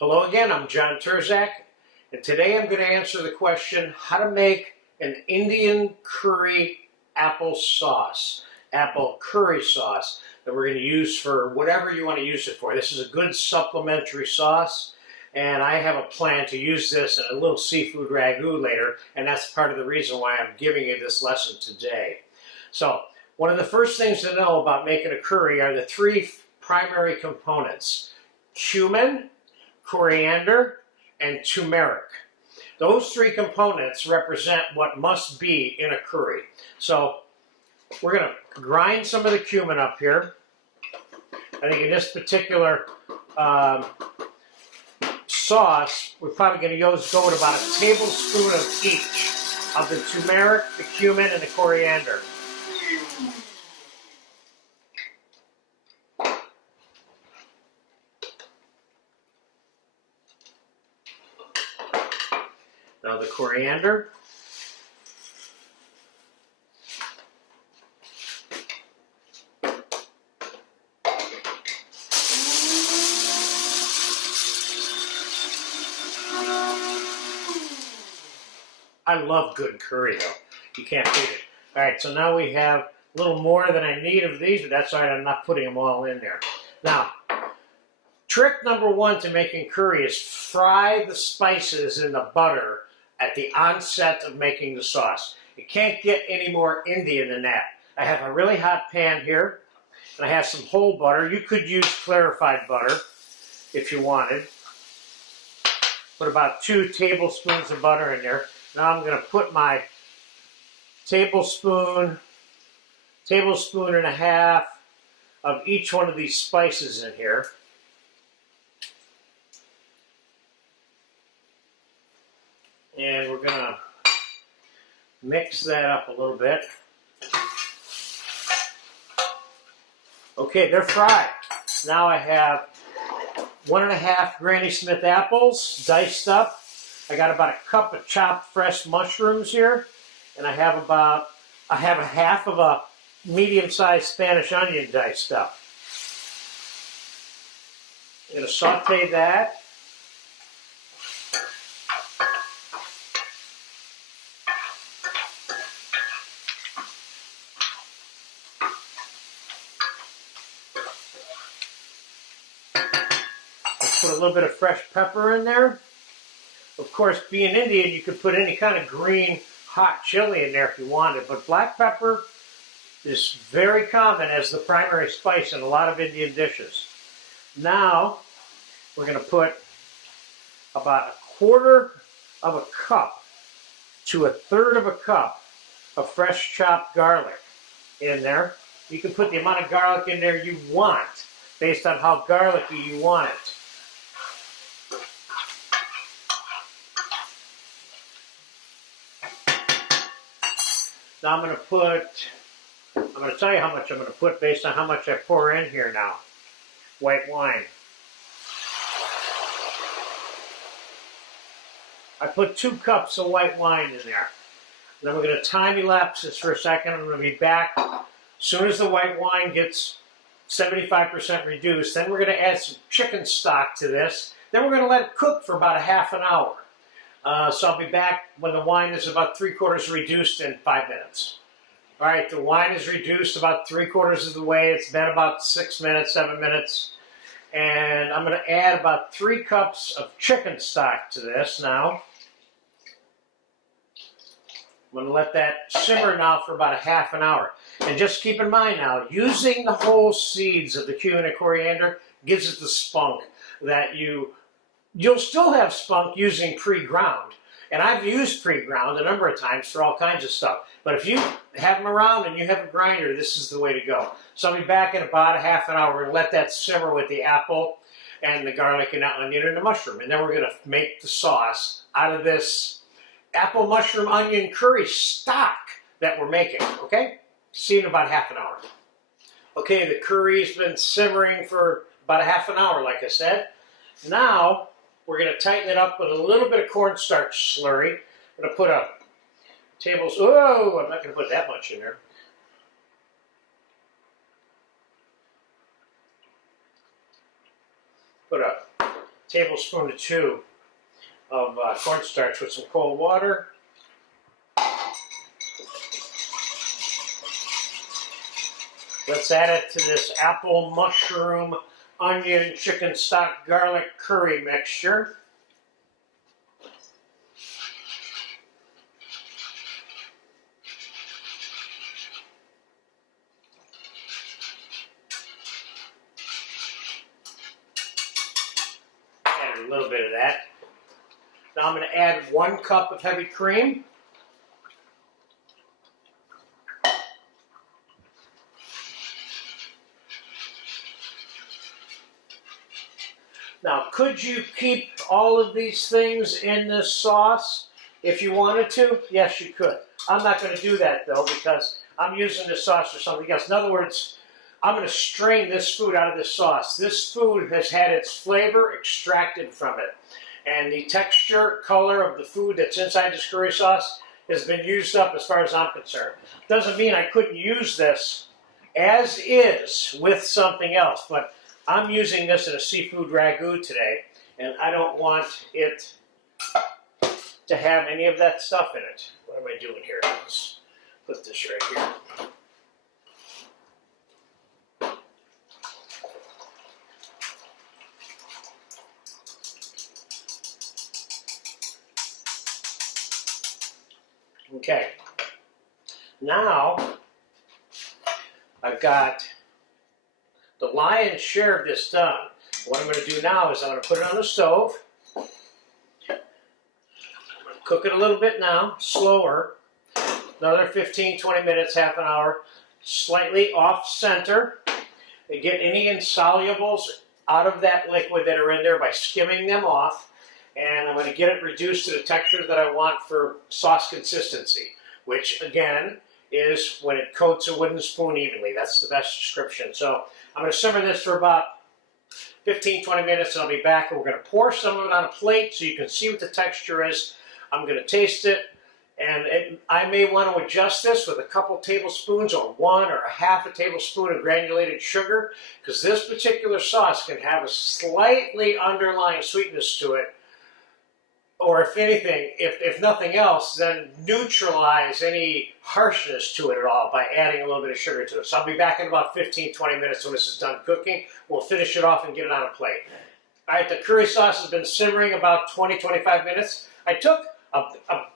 Hello again, I'm John Turzak, and today I'm going to answer the question how to make an Indian curry apple sauce, apple curry sauce that we're going to use for whatever you want to use it for. This is a good supplementary sauce, and I have a plan to use this in a little seafood ragu later, and that's part of the reason why I'm giving you this lesson today. So, one of the first things to know about making a curry are the three primary components: cumin, coriander, and turmeric. Those three components represent what must be in a curry. So we're going to grind some of the cumin up here. I think in this particular sauce, we're probably going to go with about a tablespoon of each of the turmeric, the cumin, and the coriander. Now the coriander. I love good curry though. You can't beat it. All right, so now we have a little more than I need of these, but that's why I'm not putting them all in there. Now, trick number one to making curry is fry the spices in the butter at the onset of making the sauce. It can't get any more Indian than that. I have a really hot pan here, and I have some whole butter. You could use clarified butter if you wanted. Put about 2 tablespoons of butter in there. Now I'm going to put my tablespoon and a half of each one of these spices in here. And we're going to mix that up a little bit. Okay, they're fried. Now I have 1½ Granny Smith apples diced up. I got about a cup of chopped fresh mushrooms here. And I have a half of a medium-sized Spanish onion diced up. I'm going to saute that. Put a little bit of fresh pepper in there. Of course, being Indian, you could put any kind of green hot chili in there if you wanted, but black pepper is very common as the primary spice in a lot of Indian dishes. Now, we're going to put about 1/4 of a cup to 1/3 of a cup of fresh chopped garlic in there. You can put the amount of garlic in there you want based on how garlicky you want it. Now I'm going to tell you how much I'm going to put based on how much I pour in here now. White wine. I put 2 cups of white wine in there. Then we're going to time-elapse this for a second. I'm going to be back as soon as the white wine gets 75% reduced. Then we're going to add some chicken stock to this. Then we're going to let it cook for about a ½ an hour. So I'll be back when the wine is about 3/4 reduced in 5 minutes. All right, the wine is reduced about 3/4 of the way. It's been about 6 minutes, 7 minutes. And I'm going to add about 3 cups of chicken stock to this now. I'm going to let that simmer now for about a ½ an hour. And just keep in mind now, using the whole seeds of the cumin and coriander gives it the spunk that you'll still have spunk using pre-ground. And I've used pre-ground a number of times for all kinds of stuff. But if you have them around and you have a grinder, this is the way to go. So I'll be back in about a ½ an hour and let that simmer with the apple and the garlic and the onion and the mushroom. And then we're going to make the sauce out of this apple, mushroom, onion curry stock that we're making. Okay? See you in about ½ an hour. Okay, the curry's been simmering for about a ½ an hour, like I said. Now, we're going to tighten it up with a little bit of cornstarch slurry. I'm going to put a tablespoon. Oh, I'm not going to put that much in there. Put a tablespoon or two of cornstarch with some cold water. Let's add it to this apple, mushroom, onion, chicken stock, garlic curry mixture. Add a little bit of that. Now I'm going to add 1 cup of heavy cream. Now, could you keep all of these things in this sauce if you wanted to? Yes, you could. I'm not going to do that, though, because I'm using this sauce for something else. In other words, I'm going to strain this food out of this sauce. This food has had its flavor extracted from it. And the texture, color of the food that's inside this curry sauce has been used up as far as I'm concerned. Doesn't mean I couldn't use this as is with something else, but I'm using this in a seafood ragu today, and I don't want it to have any of that stuff in it. What am I doing here? Let's put this right here. Okay, now I've got the lion's share of this done. What I'm going to do now is I'm going to put it on the stove. I'm going to cook it a little bit now, slower. Another 15, 20 minutes, half an hour, slightly off center. And get any insolubles out of that liquid that are in there by skimming them off. And I'm going to get it reduced to the texture that I want for sauce consistency, which again is when it coats a wooden spoon evenly. That's the best description. So I'm going to simmer this for about 15, 20 minutes and I'll be back, and we're going to pour some of it on a plate so you can see what the texture is. I'm going to taste it, and I may want to adjust this with a couple tablespoons or 1 or a half a tablespoon of granulated sugar, because this particular sauce can have a slightly underlying sweetness to it. Or if anything, if nothing else, then neutralize any harshness to it at all by adding a little bit of sugar to it. So I'll be back in about 15, 20 minutes when this is done cooking. We'll finish it off and get it on a plate. All right, the curry sauce has been simmering about 20, 25 minutes. I took a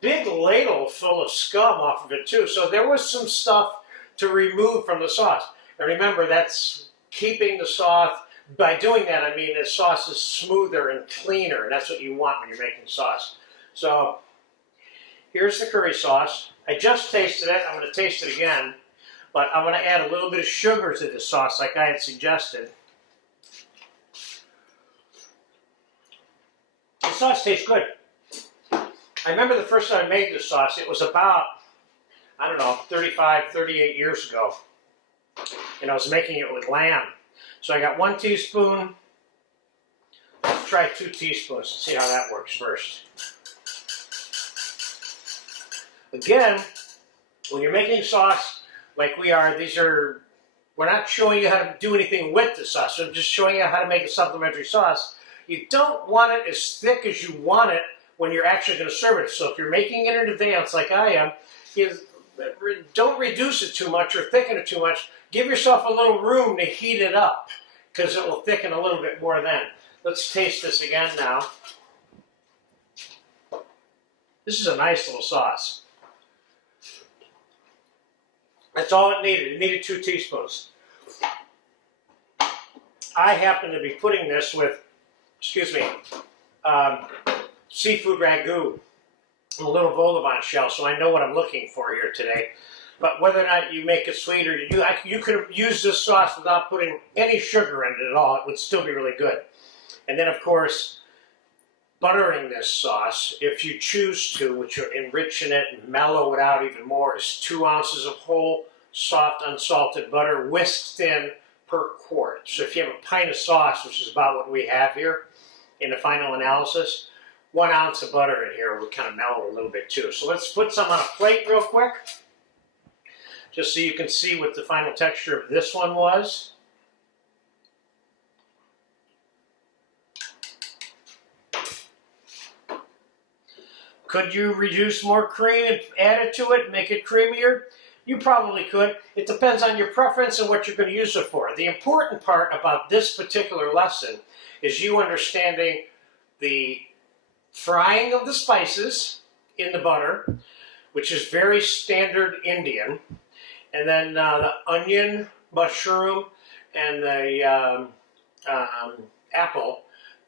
big ladle full of scum off of it too, so there was some stuff to remove from the sauce. And remember, that's keeping the sauce. By doing that, I mean the sauce is smoother and cleaner, and that's what you want when you're making sauce. So here's the curry sauce. I just tasted it. I'm going to taste it again, but I'm going to add a little bit of sugar to this sauce like I had suggested. The sauce tastes good. I remember the first time I made this sauce, it was about, I don't know, 35, 38 years ago, and I was making it with lamb. So I got 1 teaspoon. Let's try 2 teaspoons and see how that works first. Again, when you're making sauce like we are, we're not showing you how to do anything with the sauce. I'm just showing you how to make a supplementary sauce. You don't want it as thick as you want it when you're actually going to serve it. So if you're making it in advance like I am, don't reduce it too much or thicken it too much. Give yourself a little room to heat it up, because it will thicken a little bit more then. Let's taste this again now. This is a nice little sauce. That's all it needed. It needed 2 teaspoons. I happen to be putting this with, seafood ragu, a little vol au vent shell, so I know what I'm looking for here today. But whether or not you make it sweet, or you could use this sauce without putting any sugar in it at all, it would still be really good. And then, of course, buttering this sauce, if you choose to, which will enrich in it and mellow it out even more, is 2 ounces of whole, soft, unsalted butter, whisked in per quart. So if you have a pint of sauce, which is about what we have here in the final analysis, 1 ounce of butter in here would kind of mellow a little bit too. So let's put some on a plate real quick, just so you can see what the final texture of this one was. Could you reduce more cream and add it to it, make it creamier? You probably could. It depends on your preference and what you're going to use it for. The important part about this particular lesson is you understanding the frying of the spices in the butter, which is very standard Indian, and then the onion, mushroom, and the apple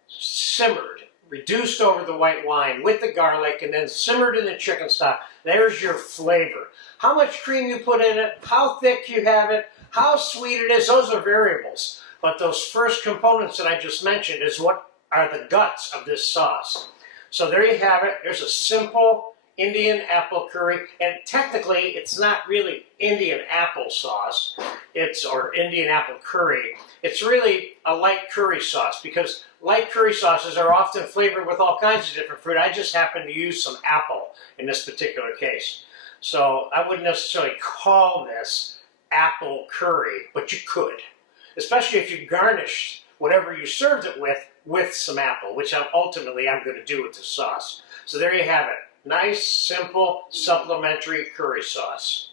simmered, reduced over the white wine with the garlic, and then simmered in the chicken stock. There's your flavor. How much cream you put in it, how thick you have it, how sweet it is, those are variables. But those first components that I just mentioned is what are the guts of this sauce. So there you have it. There's a simple Indian apple curry, and technically it's not really Indian apple sauce, or Indian apple curry. It's really a light curry sauce, because light curry sauces are often flavored with all kinds of different fruit. I just happen to use some apple in this particular case. So I wouldn't necessarily call this apple curry, but you could, especially if you garnished whatever you served it with some apple, which ultimately I'm going to do with the sauce. So there you have it. Nice, simple, supplementary curry sauce.